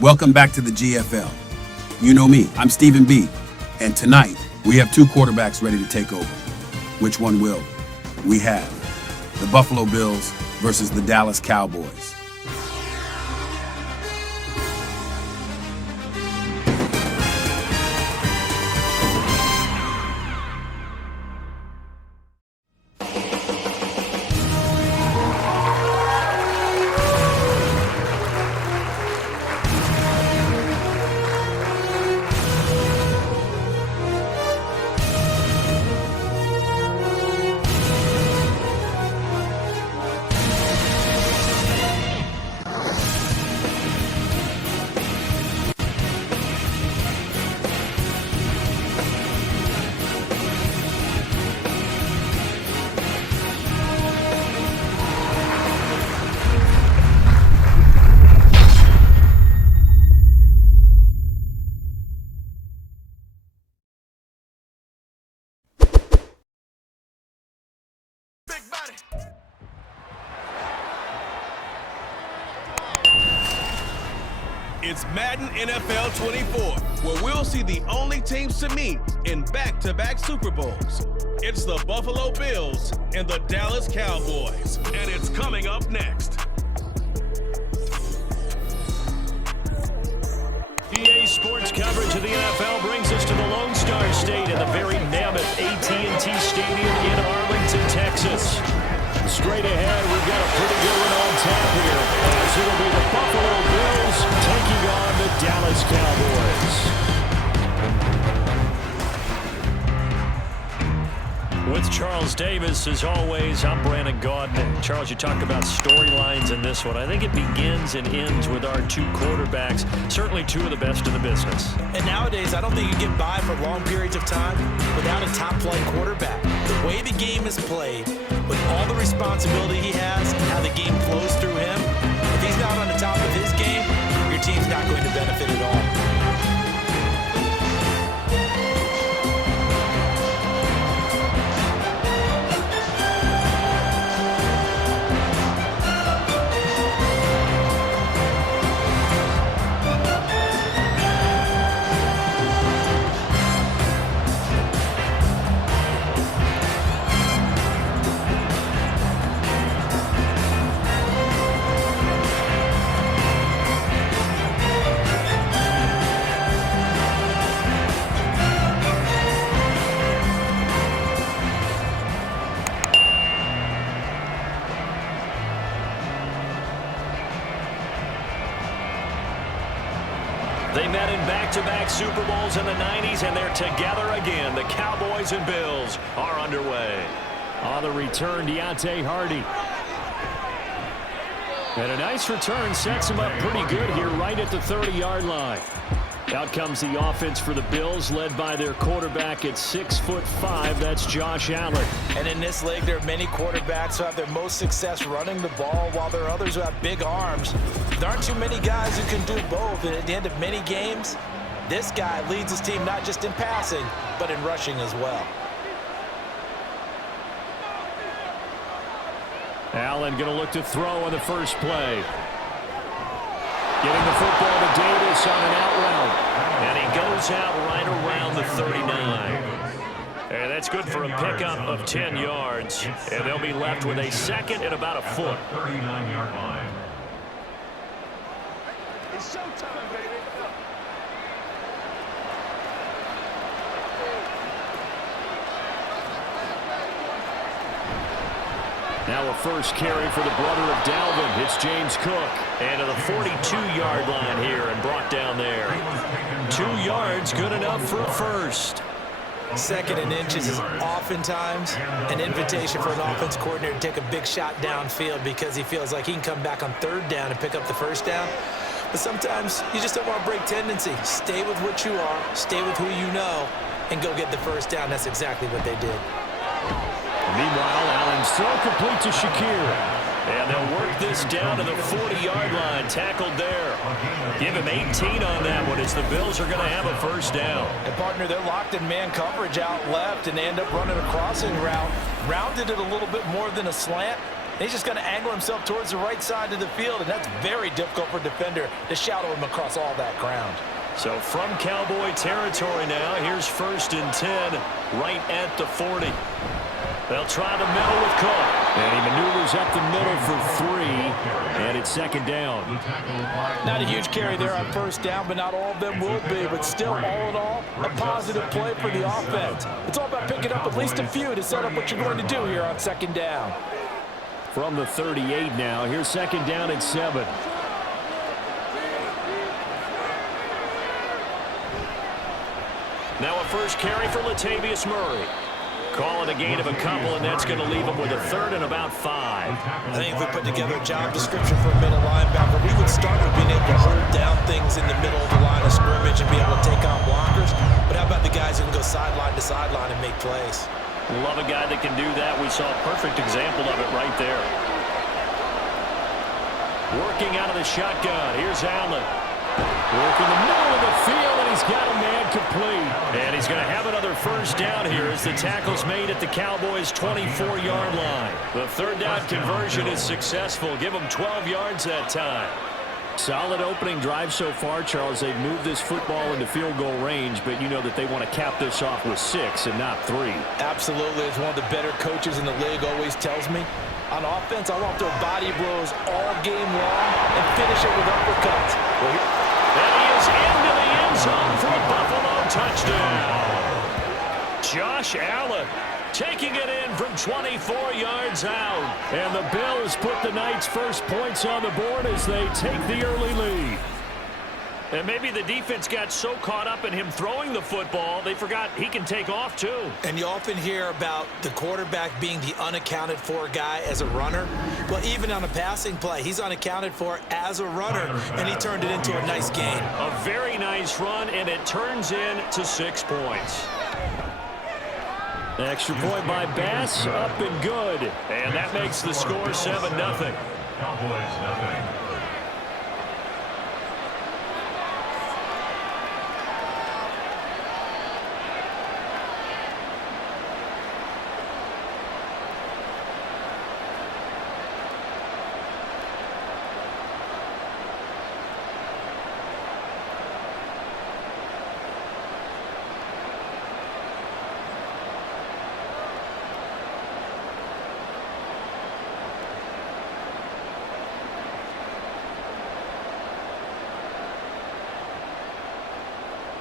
Welcome back to the GFL. You know me, I'm Stephen B. And tonight, we have two quarterbacks ready to take over. Which one will? We have the Buffalo Bills versus the Dallas Cowboys. It's Madden NFL 24, where we'll see the only teams to meet in back-to-back Super Bowls. It's the Buffalo Bills and the Dallas Cowboys, and it's coming up next. EA Sports coverage of the NFL brings us to the Lone Star State in the very mammoth AT&T Stadium in Arlington, Texas. Straight ahead, we've got a pretty good one on tap here, as it'll be the Buffalo Bills taking on the Dallas Cowboys. With Charles Davis, as always, I'm Brandon Gaudin. Charles, you talk about storylines in this one. I think it begins and ends with our two quarterbacks, certainly two of the best in the business. And nowadays, I don't think you get by for long periods of time without a top-flight quarterback. The way the game is played, with all the responsibility he has, and how the game flows through him, if he's not on the top of his game, your team's not going to benefit at all. They met in back-to-back Super Bowls in the 90s, and they're together again. The Cowboys and Bills are underway. On the return, Deontay Hardy. And a nice return sets him up pretty good here right at the 30-yard line. Out comes the offense for the Bills, led by their quarterback at 6'5". That's Josh Allen. And in this league, there are many quarterbacks who have their most success running the ball, while there are others who have big arms. There aren't too many guys who can do both. And at the end of many games, this guy leads his team not just in passing, but in rushing as well. Allen going to look to throw on the first play. Getting the football to Davis on an out route. And he goes out right around the 39. And that's good for a pickup of 10 yards. And they'll be left with a second and about a foot. 39-yard line. It's showtime, baby. Now a first carry for the brother of Dalvin. It's James Cook. And to the 42-yard line here and brought down there. 2 yards, good enough for a first. Second and inches is oftentimes an invitation for an offense coordinator to take a big shot downfield because he feels like he can come back on third down and pick up the first down. But sometimes you just don't want to break tendency. Stay with what you are, stay with who you know, and go get the first down. That's exactly what they did. Meanwhile, Allen's throw complete to Shakir. And they'll work this down to the 40-yard line. Tackled there. Give him 18 on that one as the Bills are going to have a first down. And, partner, they're locked in man coverage out left, and they end up running a crossing route. Rounded it a little bit more than a slant. He's just going to angle himself towards the right side of the field, and that's very difficult for a defender to shadow him across all that ground. So from Cowboy territory now, here's 1st and 10 right at the 40. They'll try the middle with Cook. And he maneuvers up the middle for 3, and it's 2nd down. Not a huge carry there on 1st down, but not all of them will be. But still, all in all, a positive play for the offense. It's all about picking up at least a few to set up what you're going to do here on 2nd down. From the 38 now, here's 2nd down and 7. Now a first carry for Latavius Murray. Calling a gain of a couple, and that's going to leave him with a 3rd and about 5. I think if we put together a job description for a middle linebacker, we would start with being able to hold down things in the middle of the line of scrimmage and be able to take on blockers. But how about the guys who can go sideline to sideline and make plays? Love a guy that can do that. We saw a perfect example of it right there. Working out of the shotgun. Here's Allen. Working the middle of the field, and he's got a man complete. And he's going to have another 1st down here as the tackle's made at the Cowboys' 24-yard line. The 3rd down conversion is successful. Give them 12 yards that time. Solid opening drive so far, Charles. They've moved this football into field goal range, but you know that they want to cap this off with 6 and not 3. Absolutely. As one of the better coaches in the league always tells me, on offense, I want to throw body blows all game long and finish it with uppercuts. And he is into the end zone for a Buffalo touchdown. Josh Allen taking it in from 24 yards out. And the Bills put the night's first points on the board as they take the early lead. And maybe the defense got so caught up in him throwing the football, they forgot he can take off too. And you often hear about the quarterback being the unaccounted for guy as a runner. Well, even on a passing play, he's unaccounted for as a runner, and he turned it into a nice gain. A very nice run, and it turns into 6 points. Extra point by Bass, up and good. And that makes the score 7-0. Cowboys nothing.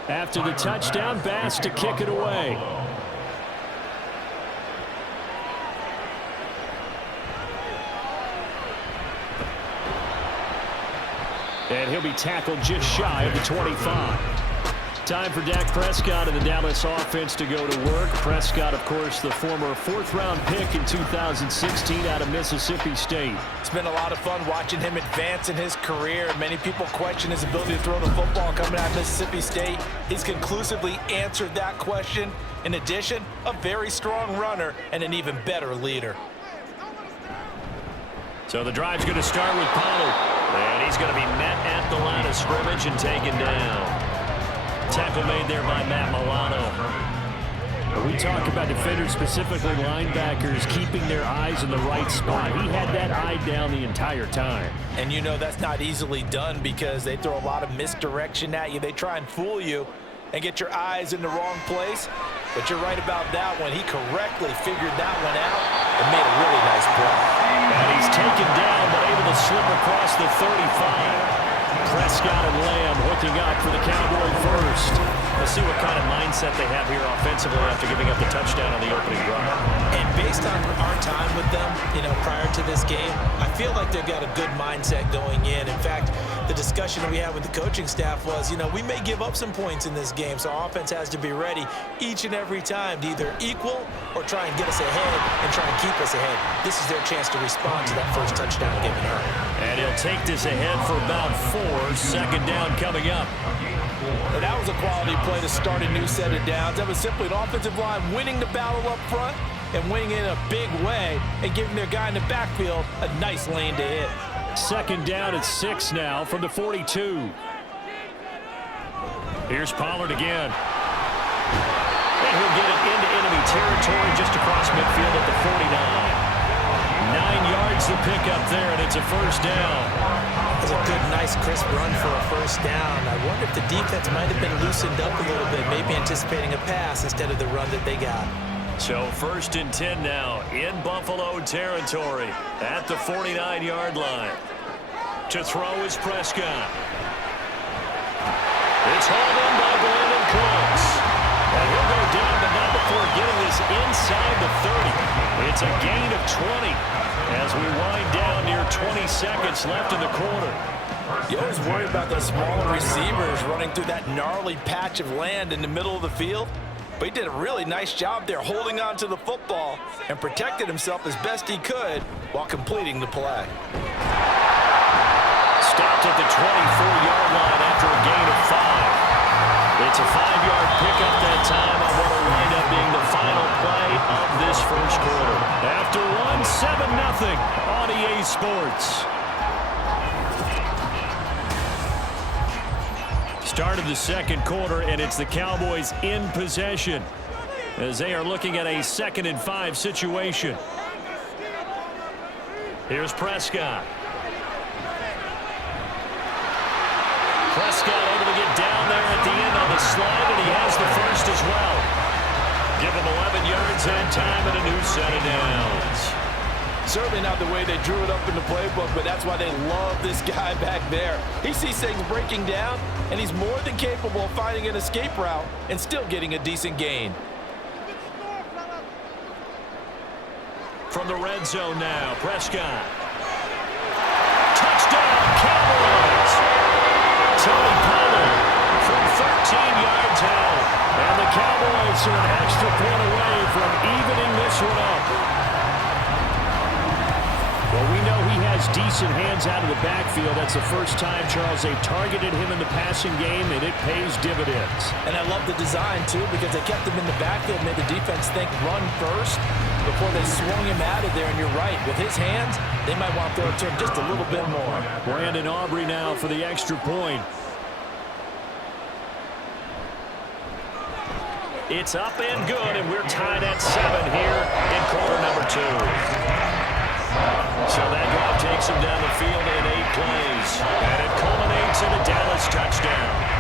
After the touchdown, Bass to kick it away. And he'll be tackled just shy of the 25. Time for Dak Prescott and the Dallas offense to go to work. Prescott, of course, the former 4th-round pick in 2016 out of Mississippi State. It's been a lot of fun watching him advance in his career. Many people question his ability to throw the football coming out of Mississippi State. He's conclusively answered that question. In addition, a very strong runner and an even better leader. So the drive's going to start with Pollard. And he's going to be met at the line of scrimmage and taken down. Tackle made there by Matt Milano. We talk about defenders, specifically linebackers, keeping their eyes in the right spot. He had that eye down the entire time. And you know that's not easily done because they throw a lot of misdirection at you. They try and fool you and get your eyes in the wrong place. But you're right about that one. He correctly figured that one out and made a really nice play. And he's taken down but able to slip across the 35. Prescott and Lamb hooking up for the Cowboy first. Let's see what kind of mindset they have here offensively after giving up the touchdown on the opening drive. And based on our time with them, prior to this game, I feel like they've got a good mindset going in. In fact, the discussion that we had with the coaching staff was, we may give up some points in this game, so our offense has to be ready each and every time to either equal or try and get us ahead and try and keep us ahead. This is their chance to respond to that first touchdown given up. And he'll take this ahead for about 4. 2nd down coming up. And that was a quality play to start a new set of downs. That was simply an offensive line winning the battle up front and winning in a big way and giving their guy in the backfield a nice lane to hit. 2nd down at 6 now from the 42. Here's Pollard again. And he'll get it into enemy territory just across midfield at the 49. 9 yards to pick up there, and it's a first down. That was a good, nice, crisp run for a first down. I wonder if the defense might have been loosened up a little bit, maybe anticipating a pass instead of the run that they got. So 1st and 10 now in Buffalo territory at the 49-yard line. To throw is Prescott. It's hauled in by Brandon Cooks. And he'll go down, but not before getting this inside the 30. It's a gain of 20 as we wind down near 20 seconds left in the quarter. You always worry about those smaller receivers running through that gnarly patch of land in the middle of the field. But he did a really nice job there holding on to the football and protected himself as best he could while completing the play. Stopped at the 24-yard line after a gain of 5. It's a 5-yard pickup that time on what will wind up being the final play of this first quarter. After one, 7-0 on EA Sports. Start of the second quarter, and it's the Cowboys in possession as they are looking at a 2nd and 5 situation. Here's Prescott. Prescott able to get down there at the end on the slide, and he has the first as well. Give him 11 yards that time and a new set of downs. Certainly not the way they drew it up in the playbook, but that's why they love this guy back there. He sees things breaking down, and he's more than capable of finding an escape route and still getting a decent gain. From the red zone now, Prescott. Touchdown, Cowboys! Tony Pollard from 13 yards out. And the Cowboys are an extra point away from evening this one up. Well, we know he has decent hands out of the backfield. That's the first time, Charles, they've targeted him in the passing game, and it pays dividends. And I love the design, too, because they kept him in the backfield, made the defense think run first before they swung him out of there. And you're right, with his hands, they might want to throw it to him just a little bit more. Brandon Aubrey now for the extra point. It's up and good, and we're tied at 7 here in quarter number 2. So that drive takes him down the field in 8 plays. And it culminates in a Dallas touchdown.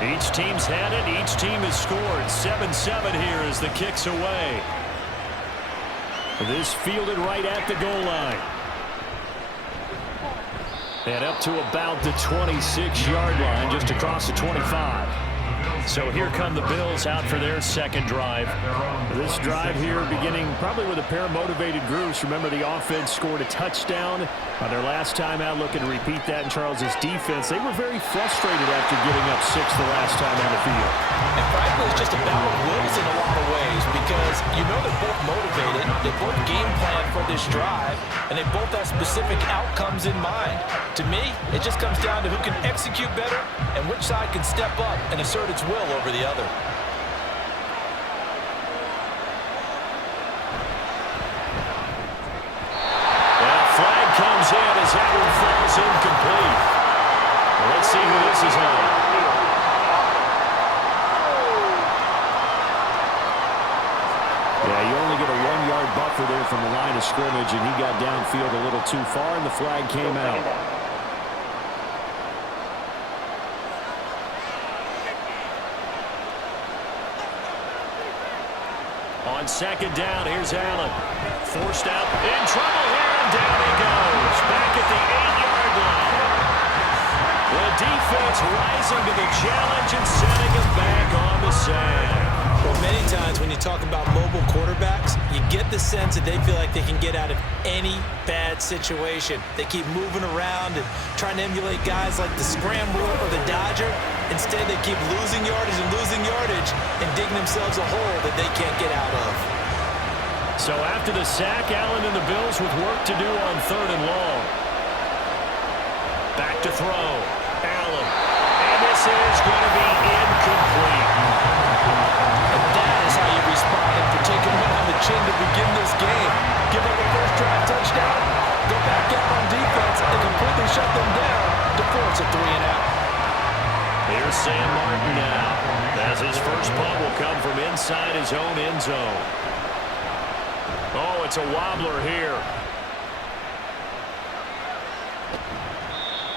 Each team's had it. Each team has scored. 7-7 here as the kick's away. This fielded right at the goal line. And up to about the 26-yard line, just across the 25. So here come the Bills out for their second drive. This drive here beginning probably with a pair of motivated groups. Remember, the offense scored a touchdown on their last time out. Looking to repeat that in Charles's defense. They were very frustrated after getting up 6 the last time on the field. And frankly, it's just a battle of wills in a lot of ways because you know they're both motivated. They both game plan for this drive, and they both have specific outcomes in mind. To me, it just comes down to who can execute better and which side can step up and assert its will over the other. And a flag comes in as that one falls incomplete. Let's see who this is on. Yeah, you only get a 1-yard buffer there from the line of scrimmage, and he got downfield a little too far, and the flag came out. On second down, here's Allen. Forced out, in trouble here, and down he goes. Back at the 8-yard line. The defense rising to the challenge and setting him back on the sand. Well, many times when you talk about mobile quarterbacks, you get the sense that they feel like they can get out of any bad situation. They keep moving around and trying to emulate guys like the Scrambler or the Dodger. Instead, they keep losing yardage and digging themselves a hole that they can't get out of. So after the sack, Allen and the Bills with work to do on 3rd and long. Back to throw. Allen. And this is going to be incomplete. chin to begin this game. Give up a first drive touchdown, go back out on defense, and completely shut them down to force a 3-and-out. Here's Sam Martin now, as his first punt will come from inside his own end zone. Oh, it's a wobbler here.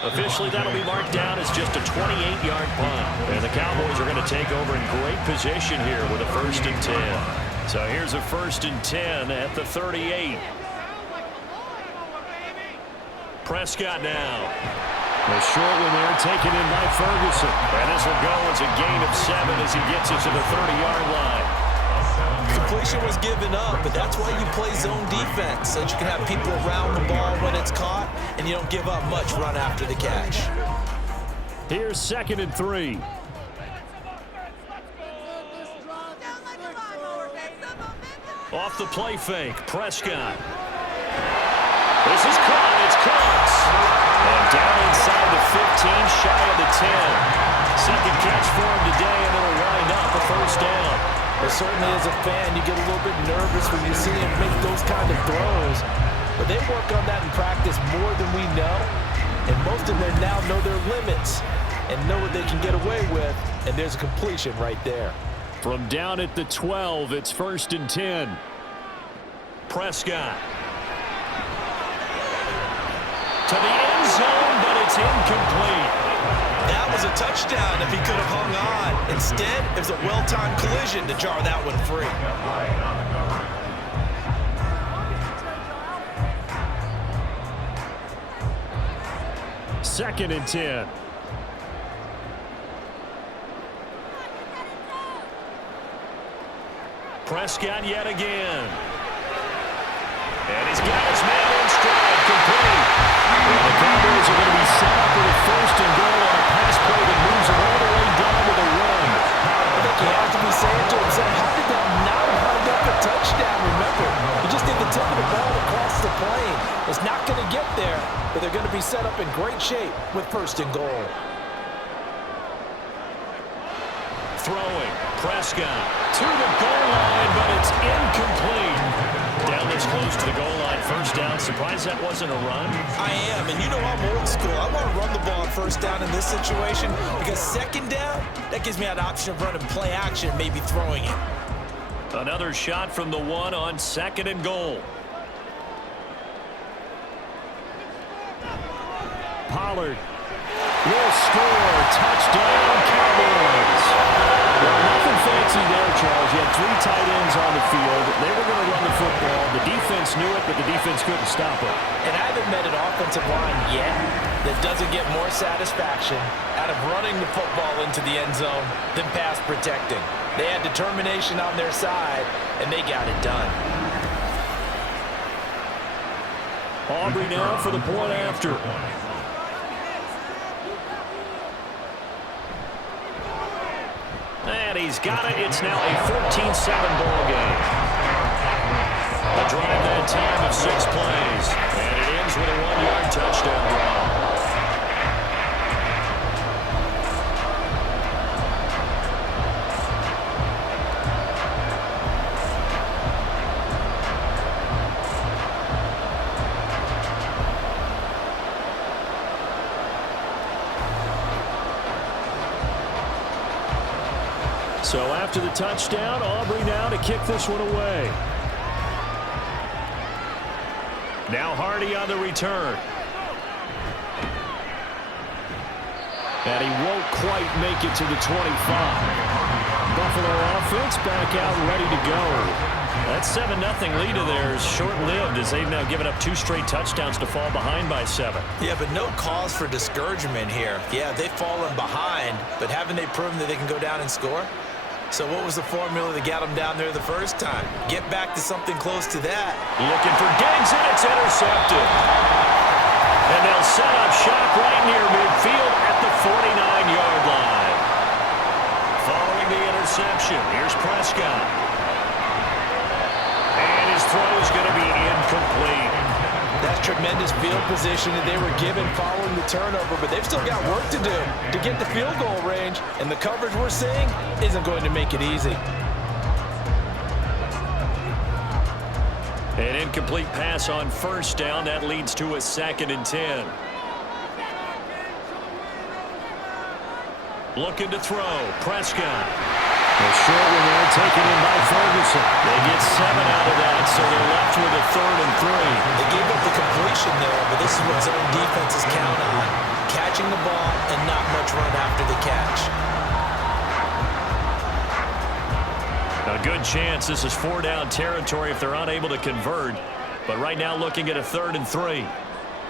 Officially, that'll be marked down as just a 28-yard punt. And the Cowboys are going to take over in great position here with a 1st and 10. So here's a 1st and 10 at the 38. Prescott now. A short one there taken in by Ferguson. And this will go as a gain of 7 as he gets it to the 30-yard line. Completion was given up, but that's why you play zone defense, so that you can have people around the ball when it's caught, and you don't give up much run after the catch. Here's 2nd and 3. Off the play fake, Prescott. This is caught, it's close. And down inside the 15, shy of the 10. Second catch for him today, and it'll wind up a 1st down. Well, certainly as a fan, you get a little bit nervous when you see him make those kind of throws. But they work on that in practice more than we know. And most of them now know their limits and know what they can get away with. And there's a completion right there. From down at the 12, it's 1st and 10. Prescott. To the end zone, but it's incomplete. That was a touchdown if he could have hung on. Instead, it was a well-timed collision to jar that one free. 2nd and 10. Prescott yet again. And he's got his man in stride, complete. Well, the Cowboys are going to be set up with a 1st and goal on a pass play that moves them all the way down to the run. I think you have to be saying to himself, how did that not wind up a touchdown? Remember, you just need the tip of the ball across the plane. It's not going to get there, but they're going to be set up in great shape with 1st and goal. Throwing, Prescott to the goal line, but it's incomplete. Down this close to the goal line, 1st down. Surprised that wasn't a run? I am, and you know I'm old school. I want to run the ball on 1st down in this situation because 2nd down, that gives me an option of running play action, maybe throwing it. Another shot from the 1 on 2nd and goal. Pollard will score. Touchdown, Cowboys. Well, nothing fancy there, Charles. You had 3 tight ends on the field. They were going to run the football. The defense knew it, but the defense couldn't stop it. And I haven't met an offensive line yet that doesn't get more satisfaction out of running the football into the end zone than pass protecting. They had determination on their side, and they got it done. Aubrey now for the point after. And he's got it. It's now a 14-7 ball game. A drive that time of 6 plays. And it ends with a 1-yard touchdown run. So after the touchdown, Aubrey now to kick this one away. Now Hardy on the return. And he won't quite make it to the 25. Buffalo offense back out and ready to go. That 7-0 lead of theirs short-lived as they've now given up 2 straight touchdowns to fall behind by 7. Yeah, but no cause for discouragement here. Yeah, they've fallen behind, but haven't they proven that they can go down and score? So what was the formula that got them down there the first time? Get back to something close to that. Looking for Diggs, and it's intercepted. And they'll set up shop right near midfield at the 49-yard line. Following the interception, here's Prescott. And his throw is going to be incomplete. That's tremendous field position that they were given following the turnover, but they've still got work to do to get the field goal range, and the coverage we're seeing isn't going to make it easy. Incomplete pass on first down. That leads to a 2nd and 10. Looking to throw. Prescott. A short one there taken in by Ferguson. They get 7 out of that, so they're left with a 3rd and 3. They gave up the completion there, but this is what zone defenses count on. Catching the ball and not much run after the catch. A good chance this is 4-down territory if they're unable to convert. But right now looking at a 3rd and 3.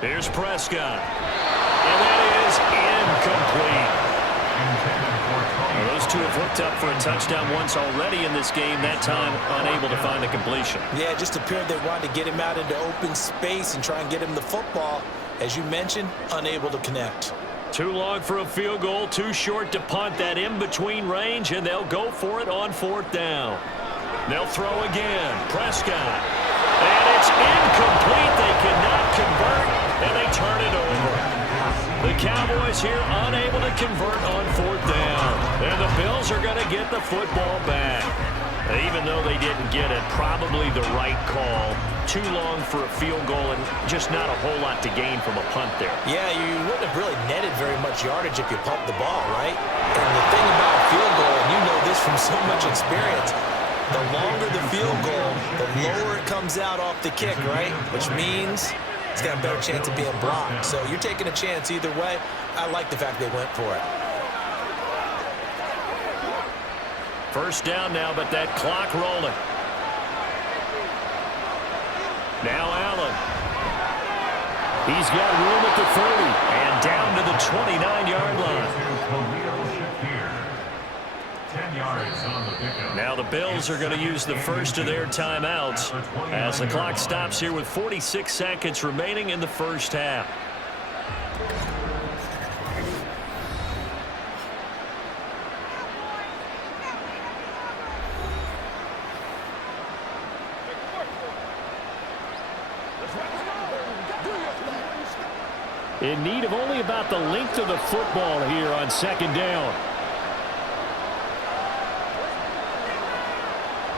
Here's Prescott. And that is incomplete. Well, those two have hooked up for a touchdown once already in this game. That time unable to find the completion. Yeah, it just appeared they wanted to get him out into open space and try and get him the football. As you mentioned, unable to connect. Too long for a field goal, too short to punt. That in-between range, and they'll go for it on 4th down. They'll throw again. Prescott. And it's incomplete. They cannot convert, and they turn it over. The Cowboys here unable to convert on 4th down. And the Bills are going to get the football back. Even though they didn't get it, probably the right call. Too long for a field goal and just not a whole lot to gain from a punt there. Yeah, you wouldn't have really netted very much yardage if you pumped the ball, right? And the thing about a field goal, and you know this from so much experience, the longer the field goal, the lower it comes out off the kick, right? Which means it's got a better chance of being blocked. So you're taking a chance either way. I like the fact they went for it. First down now, but that clock rolling. Now Allen. He's got room at the 30 and down to the 29-yard line. Now the Bills are going to use the first of their timeouts as the clock stops here with 46 seconds remaining in the first half. In need of only about the length of the football here on 2nd down.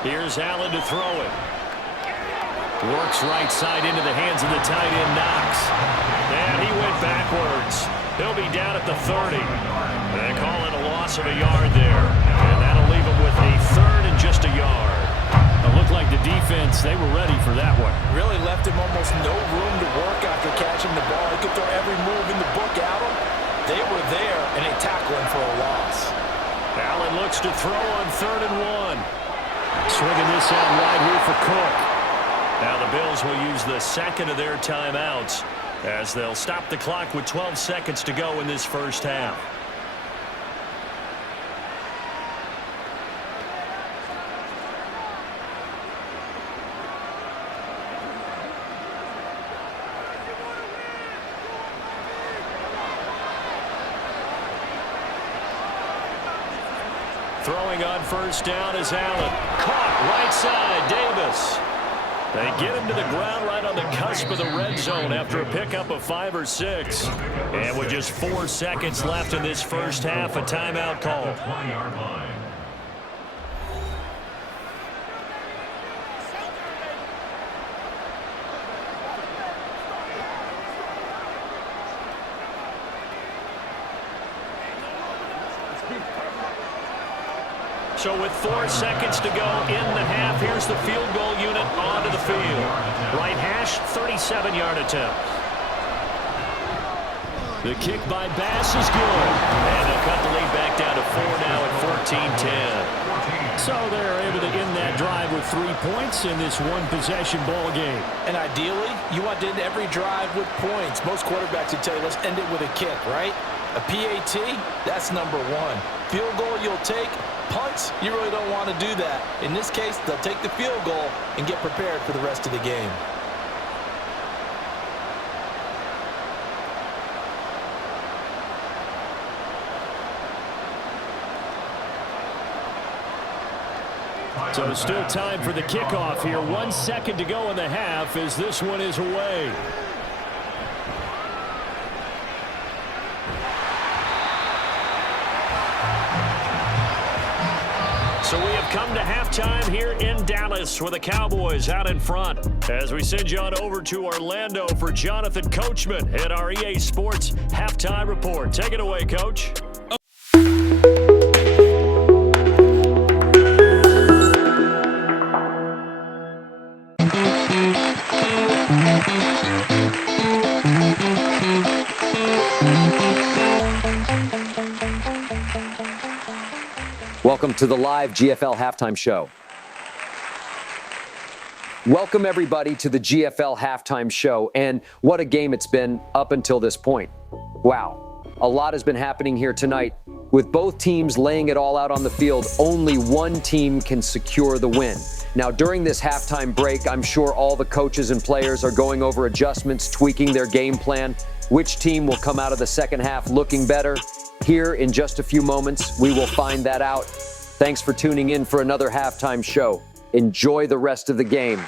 Here's Allen to throw it. Works right side into the hands of the tight end, Knox. And he went backwards. He'll be down at the 30. They call it a loss of a yard there. And that'll leave him with a 3rd and just a yard. It looked like the defense, they were ready for that one. Really left him almost no room to work after catching the ball. He could throw every move in the book at him. They were there, and they tackle him for a loss. Allen looks to throw on 3rd and 1. Swinging this out right here for Cook. Now the Bills will use the 2nd of their timeouts as they'll stop the clock with 12 seconds to go in this first half. Throwing on first down is Allen. Caught right side, Davis. They get him to the ground right on the cusp of the red zone after a pickup of 5 or 6. And with just 4 seconds left in this first half, a timeout call. 20-yard line. So with 4 seconds to go in the half, here's the field goal unit onto the field. Right hash, 37-yard attempt. The kick by Bass is good. And they'll cut the lead back down to 4 now at 14-10. So they're able to end that drive with 3 points in this one-possession ball game. And ideally, you want to end every drive with points. Most quarterbacks would tell you, let's end it with a kick, right? A PAT, that's number 1. Field goal you'll take. Punts, you really don't want to do that. In this case, they'll take the field goal and get prepared for the rest of the game. So still time for the kickoff here. 1 second to go in the half as this one is away. So we have come to halftime here in Dallas with the Cowboys out in front. As we send you on over to Orlando for Jonathan Coachman at our EA Sports Halftime Report. Take it away, Coach. Welcome to the live GFL Halftime Show. Welcome, everybody, to the GFL Halftime Show. And what a game it's been up until this point. Wow. A lot has been happening here tonight. With both teams laying it all out on the field, only one team can secure the win. Now, during this halftime break, I'm sure all the coaches and players are going over adjustments, tweaking their game plan. Which team will come out of the second half looking better? Here in just a few moments, we will find that out. Thanks for tuning in for another halftime show. Enjoy the rest of the game.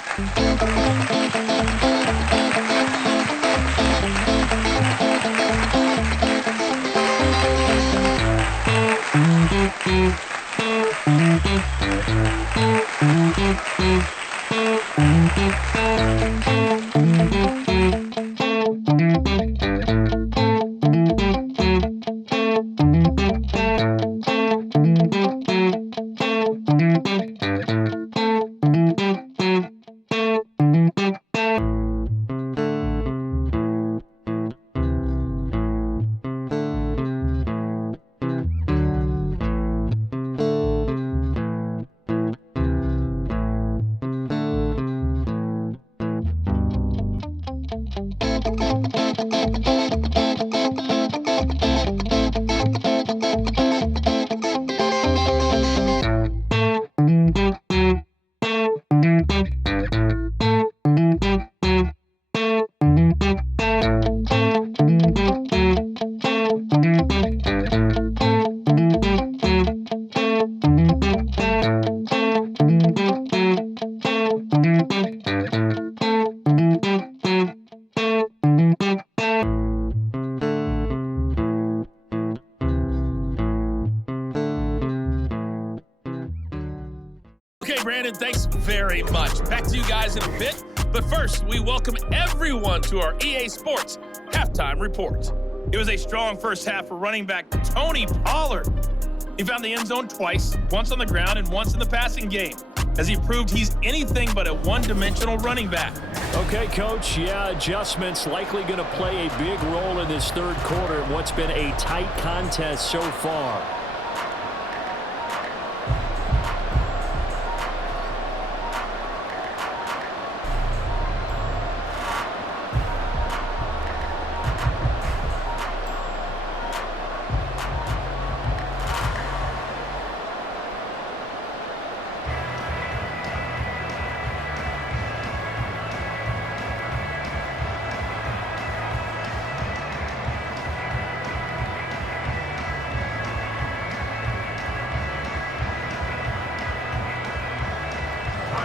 Okay, Brandon, thanks very much. Back to you guys in a bit. But first, we welcome everyone to our EA Sports Halftime Report. It was a strong first half for running back Tony Pollard. He found the end zone twice, once on the ground and once in the passing game, as he proved he's anything but a one-dimensional running back. Okay, Coach, yeah, adjustments likely going to play a big role in this third quarter in what's been a tight contest so far.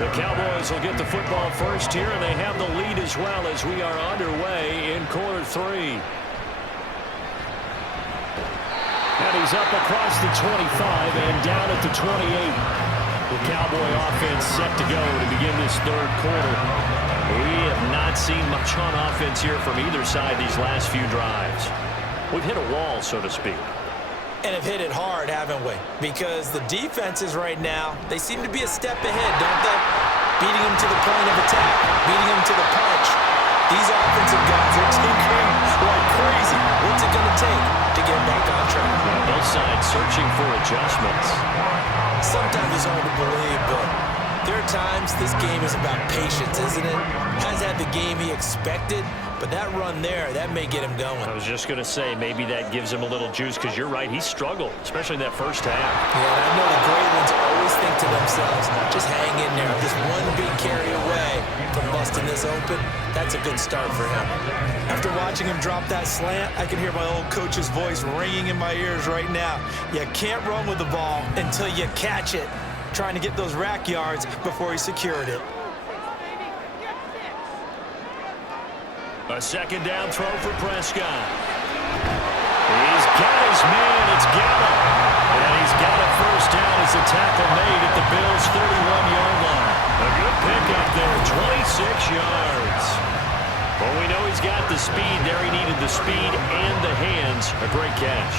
The Cowboys will get the football first here, and they have the lead as well as we are underway in quarter three. And he's up across the 25 and down at the 28. The Cowboy offense set to go to begin this third quarter. We have not seen much on offense here from either side these last few drives. We've hit a wall, so to speak. And have hit it hard, haven't we? Because the defenses right now, they seem to be a step ahead, don't they? Beating them to the point of attack, beating them to the punch. These offensive guys are tinkering like crazy. What's it going to take to get back on track? Both sides searching for adjustments. Sometimes it's hard to believe, but there are times this game is about patience, isn't it? Has had the game he expected, but that run there, that may get him going. I was just going to say, maybe that gives him a little juice, because you're right, he struggled, especially in that first half. Yeah, and I know the great ones always think to themselves, just hang in there. Just one big carry away from busting this open, that's a good start for him. After watching him drop that slant, I can hear my old coach's voice ringing in my ears right now. You can't run with the ball until you catch it. Trying to get those rack yards before he secured it. A second down throw for Prescott. He's got his man. It's Gallup. And he's got a first down as There's a tackle made at the Bills' 31-yard line. A good pickup there, 26 yards. Well, we know he's got the speed there. He needed the speed and the hands. A great catch.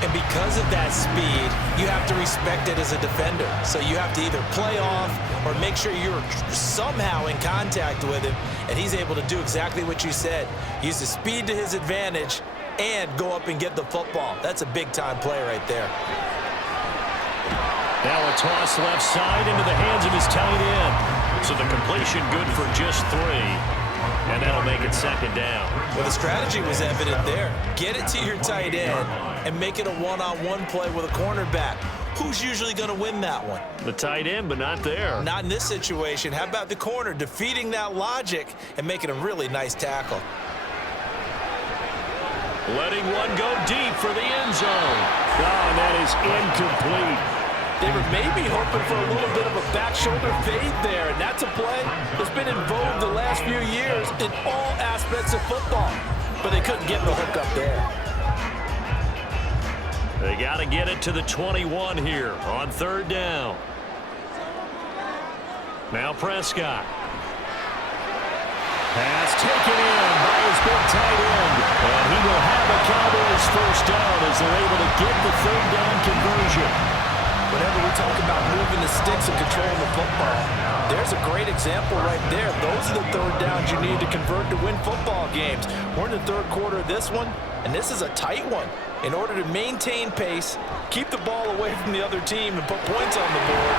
And because of that speed, you have to respect it as a defender. So you have to either play off or make sure you're somehow in contact with him, and he's able to do exactly what you said. Use the speed to his advantage and go up and get the football. That's a big-time play right there. Now a toss left side into the hands of his tight end. So the completion good for just 3. And that'll make it second down. Well, the strategy was evident there. Get it to your tight end and make it a one-on-one play with a cornerback. Who's usually going to win that one? The tight end, but not there. Not in this situation. How about the corner defeating that logic and making a really nice tackle? Letting one go deep for the end zone. Oh, and that is incomplete. They were maybe hoping for a little bit of a back shoulder fade there, and that's a play that's been in vogue the last few years in all aspects of football. But they couldn't get the hook up there. They got to get it to the 21 here on 3rd down. Now Prescott. Pass taken in by his big tight end. And he will have a Cowboys first down as they're able to get the 3rd down conversion. Whenever we talk about moving the sticks and controlling the football, there's a great example right there. Those are the 3rd downs you need to convert to win football games. We're in the 3rd quarter of this one, and this is a tight one. In order to maintain pace, keep the ball away from the other team, and put points on the board,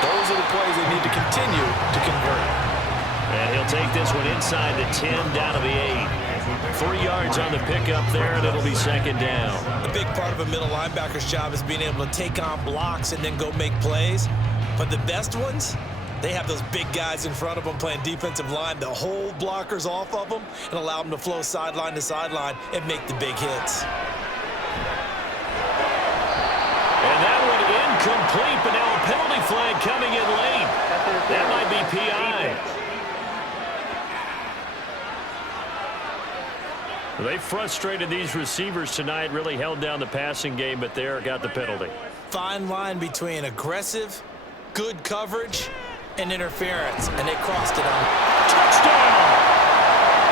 those are the plays they need to continue to convert. And he'll take this one inside the 10, down to the 8. 3 yards on the pickup there, and it'll be second down. A big part of a middle linebacker's job is being able to take on blocks and then go make plays. But the best ones, they have those big guys in front of them playing defensive line that hold blockers off of them and allow them to flow sideline to sideline and make the big hits. And that one incomplete, but now a penalty flag coming in late. That might be PI. They frustrated these receivers tonight, really held down the passing game, but there got the penalty. Fine line between aggressive, good coverage, and interference, and they crossed it on. Touchdown!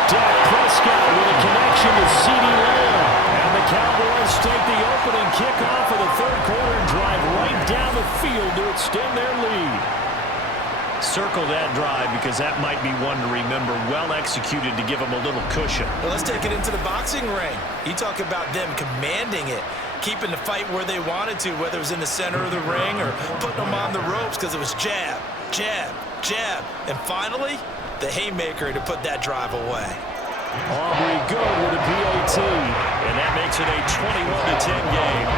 Dak Prescott with a connection to CeeDee Lamb. And the Cowboys take the opening kickoff of the 3rd quarter and drive right down the field to extend their lead. Circle that drive because that might be one to remember. Well executed to give them a little cushion. Well, let's take it into the boxing ring. You talk about them commanding it, keeping the fight where they wanted to, whether it was in the center of the ring or putting them on the ropes because it was jab, jab, jab. And finally, the haymaker to put that drive away. Aubrey good with a PAT. And that makes it a 21-10 game.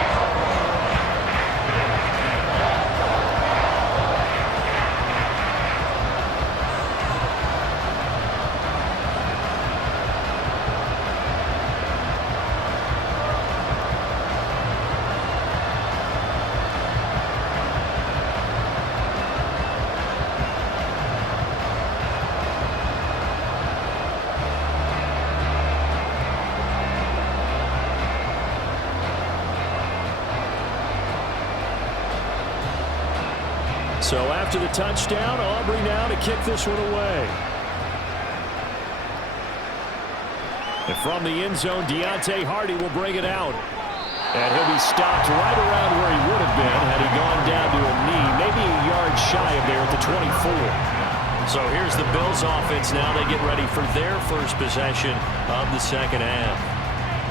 So after the touchdown, Aubrey now to kick this one away. And from the end zone, Deontay Hardy will bring it out. And he'll be stopped right around where he would have been had he gone down to a knee, maybe a yard shy of there at the 24. So here's the Bills offense now. They get ready for their first possession of the second half.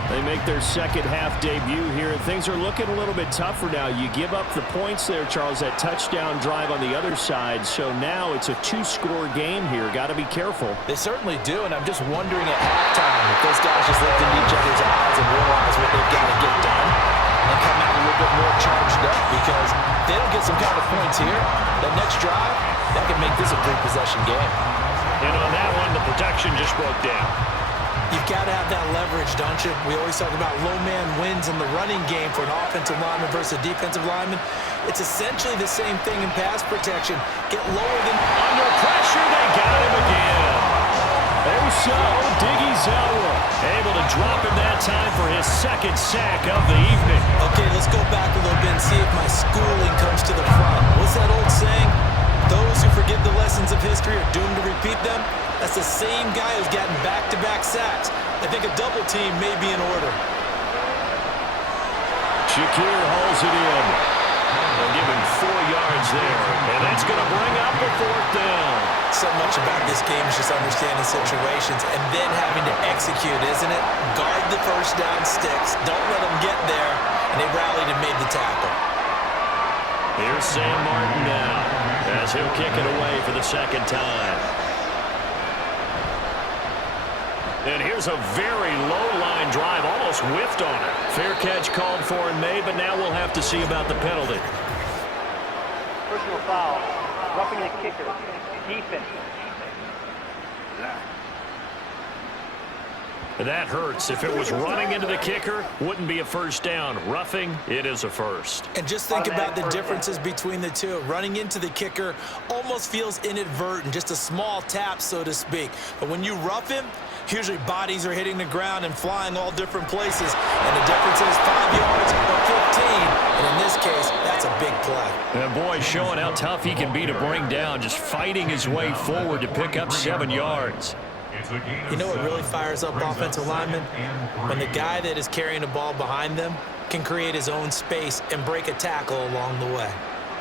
They make their second half debut here. Things are looking a little bit tougher now. You give up the points there, Charles, that touchdown drive on the other side. So now it's a 2-score game here. Got to be careful. They certainly do, and I'm just wondering at halftime if those guys just looked into each other's eyes and realize what they've got to get done and come out a little bit more charged up, because if they don't get some kind of points here, that next drive, that can make this a three-possession game. And on that one, the protection just broke down. You've got to have that leverage, don't you? We always talk about low man wins in the running game for an offensive lineman versus a defensive lineman. It's essentially the same thing in pass protection. Get lower than... Under pressure, they got him again. Oh, so Diggy's Ozawa able to drop him that time for his second sack of the evening. Okay, let's go back a little bit and see if my schooling comes to the front. What's that old saying? Those who forget the lessons of history are doomed to repeat them. That's the same guy who's gotten back-to-back sacks. I think a double team may be in order. Shakir hauls it in. They'll give him 4 yards there, and that's going to bring up a 4th down. So much about this game is just understanding situations and then having to execute, isn't it? Guard the first down sticks. Don't let them get there. And they rallied and made the tackle. Here's Sam Martin now as he'll kick it away for the second time. And here's a very low-line drive, almost whiffed on it. Fair catch called for and made, but now we'll have to see about the penalty. Personal foul, roughing the kicker, defense. That hurts. If it was running into the kicker, wouldn't be a first down. Roughing, it is a first. And just think about the differences between the two. Running into the kicker almost feels inadvertent, just a small tap, so to speak. But when you rough him, usually bodies are hitting the ground and flying all different places. And the difference is 5 yards or 15. And in this case, that's a big play. And boy, showing how tough he can be to bring down, just fighting his way forward to pick up 7 yards. You know what really fires up offensive linemen? When the guy that is carrying the ball behind them can create his own space and break a tackle along the way.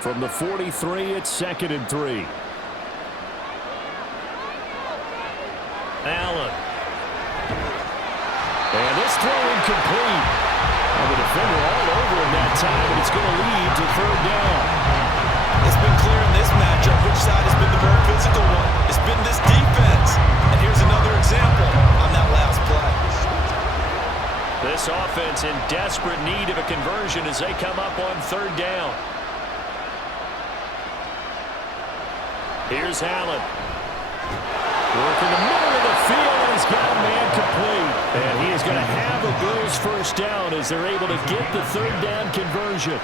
From the 43, it's 2nd and 3. Allen. And this throw incomplete. And the defender all over him that time, and it's going to lead to 3rd down. It's been clear in this matchup which side has been the more physical one. It's been this defense. And here's another example on that last play. This offense in desperate need of a conversion as they come up on 3rd down. Here's Allen. Working the middle of the field, and he's got a man complete. And he is going to have a Bills first down as they're able to get the 3rd down conversion.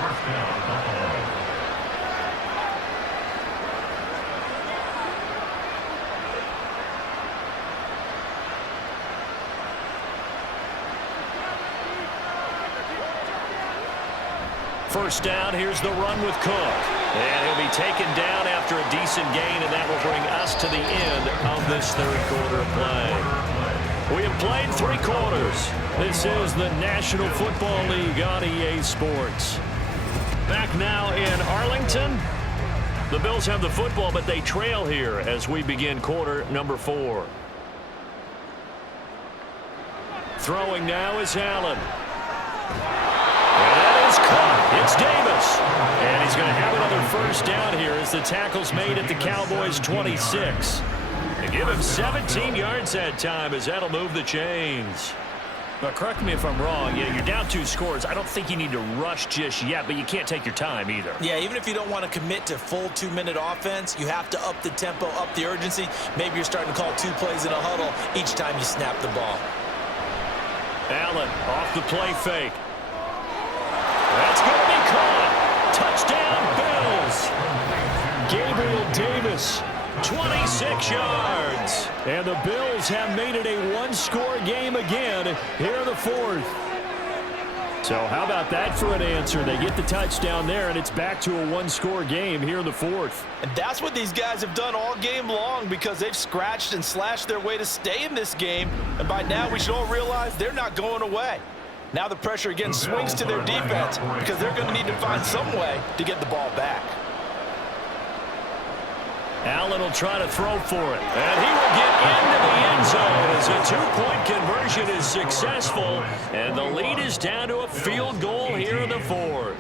First down, here's the run with Cook. And he'll be taken down after a decent gain, and that will bring us to the end of this 3rd quarter of play. We have played 3 quarters. This is the National Football League on EA Sports. Back now in Arlington. The Bills have the football, but they trail here as we begin quarter number 4. Throwing now is Allen. It's Davis, and he's going to have another first down here as the tackle's made at the Cowboys' 26. They give him 17 yards that time as that'll move the chains. Now, correct me if I'm wrong. You're down 2 scores. I don't think you need to rush just yet, but you can't take your time either. Yeah, even if you don't want to commit to full 2-minute offense, you have to up the tempo, up the urgency. Maybe you're starting to call 2 plays in a huddle each time you snap the ball. Allen off the play fake. That's going to be caught. Touchdown, Bills. Gabriel Davis, 26 yards. And the Bills have made it a 1-score game again here in the 4th. So how about that for an answer? They get the touchdown there, and it's back to a 1-score game here in the 4th. And that's what these guys have done all game long because they've scratched and slashed their way to stay in this game. And by now we should all realize they're not going away. Now the pressure again swings to their defense because they're going to need to find some way to get the ball back. Allen will try to throw for it. And he will get into the end zone as a 2-point conversion is successful. And the lead is down to a field goal here in the 4th.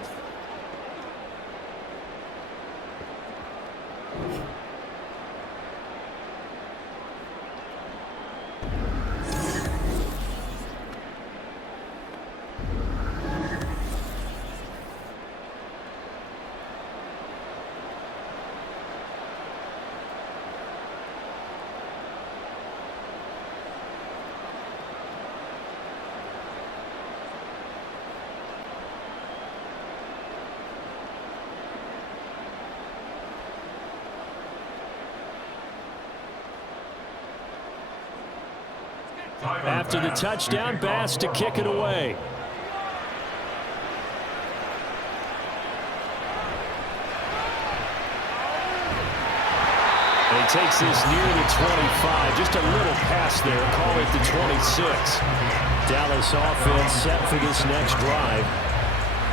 After the touchdown, Bass to kick it away. And he takes this near the 25. Just a little pass there. Call it the 26. Dallas offense set for this next drive.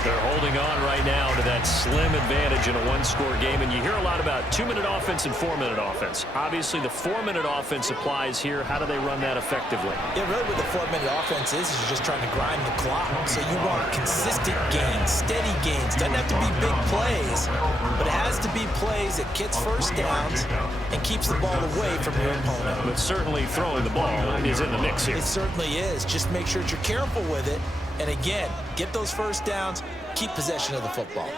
They're holding on right now to that slim advantage in a one-score game. And you hear a lot about 2-minute offense and 4-minute offense. Obviously, the 4-minute offense applies here. How do they run that effectively? Yeah, really what the 4-minute offense is you're just trying to grind the clock. So you want consistent gains, steady gains. Doesn't have to be big plays, but it has to be plays that gets first downs and keeps the ball away from your opponent. But certainly throwing the ball is in the mix here. It certainly is. Just make sure that you're careful with it. And again, get those first downs, keep possession of the football.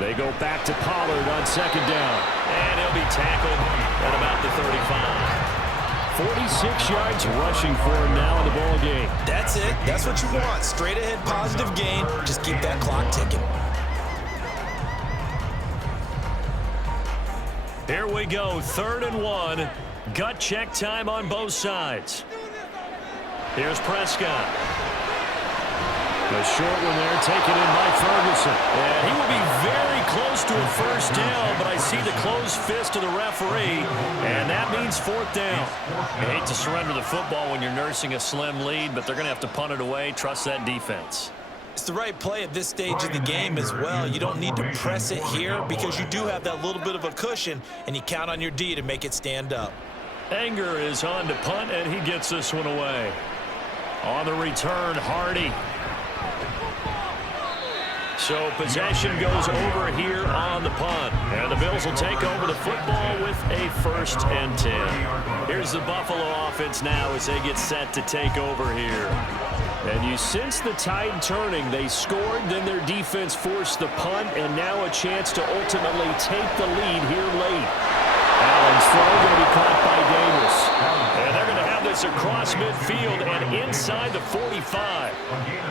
They go back to Pollard on second down. And he'll be tackled at about the 35. 46 yards rushing for him now in the ball game. That's it. That's what you want. Straight ahead, positive gain. Just keep that clock ticking. Here we go, 3rd and 1. Gut check time on both sides. Here's Prescott. The short one there taken in by Ferguson. And he will be very close to a first down, but I see the closed fist of the referee, and that means 4th down. I hate to surrender the football when you're nursing a slim lead, but they're going to have to punt it away. Trust that defense. It's the right play at this stage of the game as well. You don't need to press it here because you do have that little bit of a cushion, and you count on your D to make it stand up. Anger is on to punt, and he gets this one away. On the return, Hardy. So possession goes over here on the punt. And the Bills will take over the football with a 1st and 10. Here's the Buffalo offense now as they get set to take over here. And you sense the tide turning. They scored, then their defense forced the punt, and now a chance to ultimately take the lead here late. Allen's throw going to be caught by Davis. And they're going to have this across midfield and inside the 45.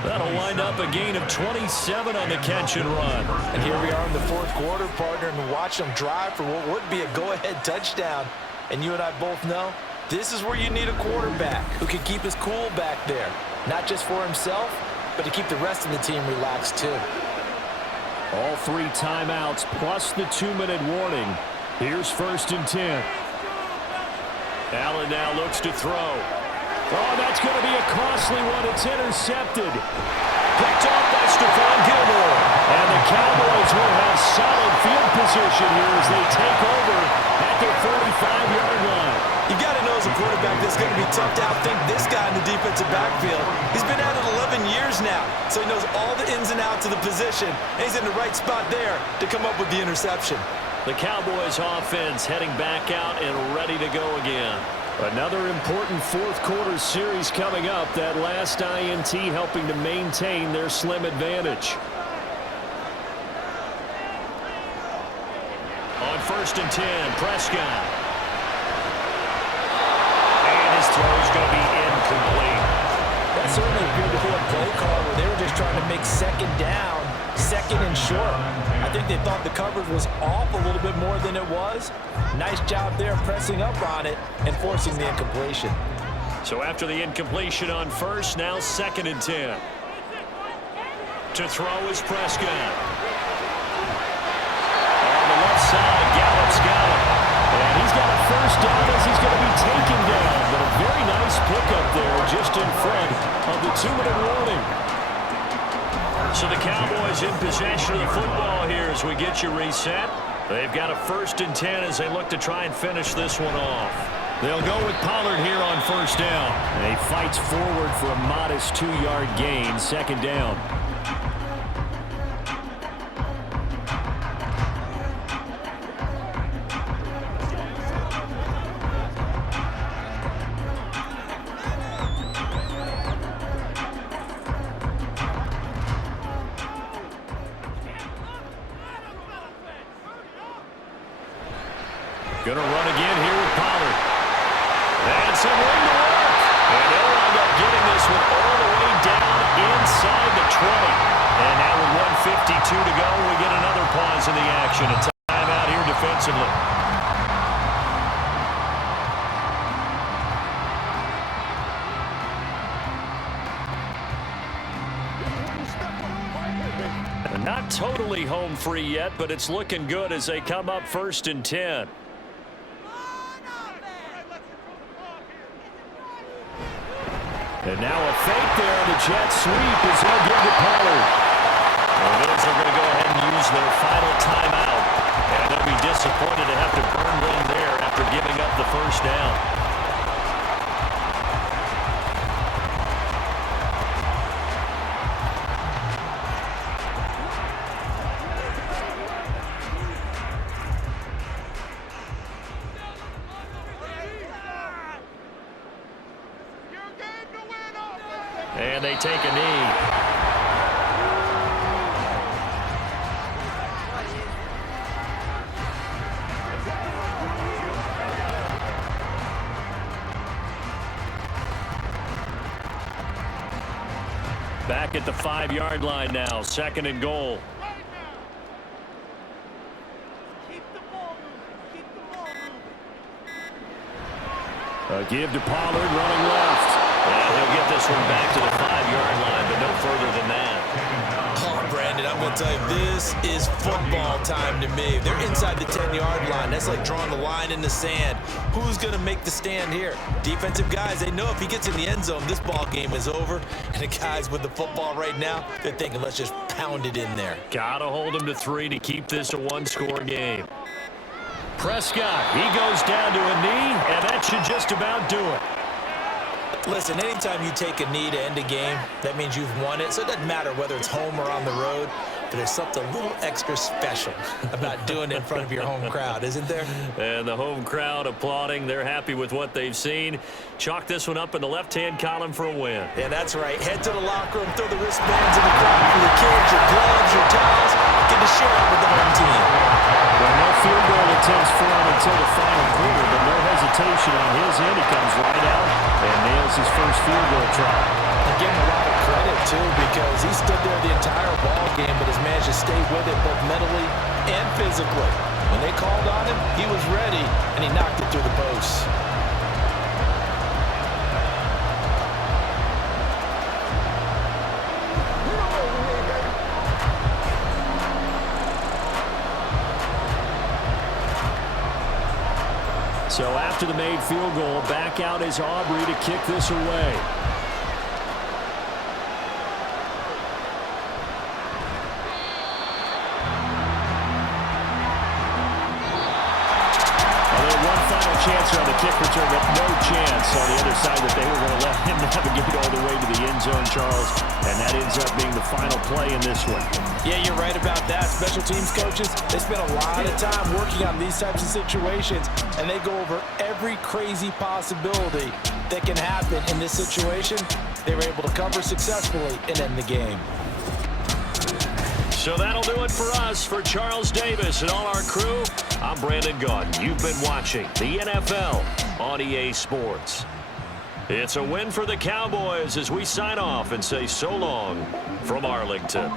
That'll wind up a gain of 27 on the catch and run. And here we are in the 4th quarter, partner, and watch them drive for what would be a go-ahead touchdown. And you and I both know this is where you need a quarterback who can keep his cool back there. Not just for himself, but to keep the rest of the team relaxed too. All 3 timeouts plus the 2-minute warning. Here's 1st and 10. Allen now looks to throw. Oh, that's going to be a costly one. It's intercepted. Picked off by Stephon Gilmore. And the Cowboys will have solid field position here as they take over at their 45-yard line. You got to know as a quarterback that's going to be tough to outthink this guy in the defensive backfield. He's been at it 11 years now, so he knows all the ins and outs of the position, and he's in the right spot there to come up with the interception. The Cowboys offense heading back out and ready to go again. Another important 4th quarter series coming up. That last INT helping to maintain their slim advantage. On 1st and 10, Prescott. And his throw is going to be incomplete. That certainly appeared to be a play call where they were just trying to make 2nd down, 2nd and short. I think they thought the coverage was off a little bit more than it was. Nice job there pressing up on it and forcing the incompletion. So after the incompletion on 1st, now 2nd and 10. To throw is Prescott. On the left side, Gallup's got it. And he's got a 1st down as he's going to be taken down. But a very nice pickup there just in front of the 2-minute warning. So the Cowboys in possession of the football here as we get you reset. They've got a 1st and 10 as they look to try and finish this one off. They'll go with Pollard here on 1st down. And he fights forward for a modest 2-yard gain, 2nd down. Going to run again here with Pollard. And some room to work. And they'll wind up getting this one all the way down inside the 20. Not totally home free yet, but it's looking good as they come up 1st and 10. And now a fake there, and the jet sweep is going to give to Pollard. The Bills are going to go ahead and use their final timeout. And they'll be disappointed to have to burn one there after giving up the first down. And they take a knee. Back at the 5-yard line now, 2nd and goal. A give to Pollard running left. And he'll get this one back to the 5-yard line, but no further than that. Oh, Brandon, I'm going to tell you, this is football time to me. They're inside the 10-yard line. That's like drawing the line in the sand. Who's going to make the stand here? Defensive guys, they know if he gets in the end zone, this ball game is over. And the guys with the football right now, they're thinking, let's just pound it in there. Got to hold him to 3 to keep this a one-score game. Prescott, he goes down to a knee, and that should just about do it. Listen, anytime you take a knee to end a game, that means you've won it. So it doesn't matter whether it's home or on the road, but there's something a little extra special about doing it in front of your home crowd, isn't there? And the home crowd applauding. They're happy with what they've seen. Chalk this one up in the left-hand column for a win. Yeah, that's right. Head to the locker room, throw the wristbands in the crowd for your kids, your gloves, your towels. Get to share it with the home team. Well, no field goal attempts for him until the final quarter, but no hesitation on his end. He comes right out and nails his first field goal try. I give him a lot of credit, too, because he stood there the entire ball game, but has managed to stay with it both mentally and physically. When they called on him, he was ready, and he knocked it through the posts. So after the made field goal, back out is Aubrey to kick this away. Chance on the kick return, but no chance on the other side that they were going to let him navigate all the way to the end zone, Charles, and that ends up being the final play in this one. Yeah, you're right about that. Special teams coaches, they spend a lot of time working on these types of situations, and they go over every crazy possibility that can happen in this situation. They were able to cover successfully and end the game. So that'll do it for us. For Charles Davis and all our crew, I'm Brandon Gaudin. You've been watching the NFL on EA Sports. It's a win for the Cowboys as we sign off and say so long from Arlington.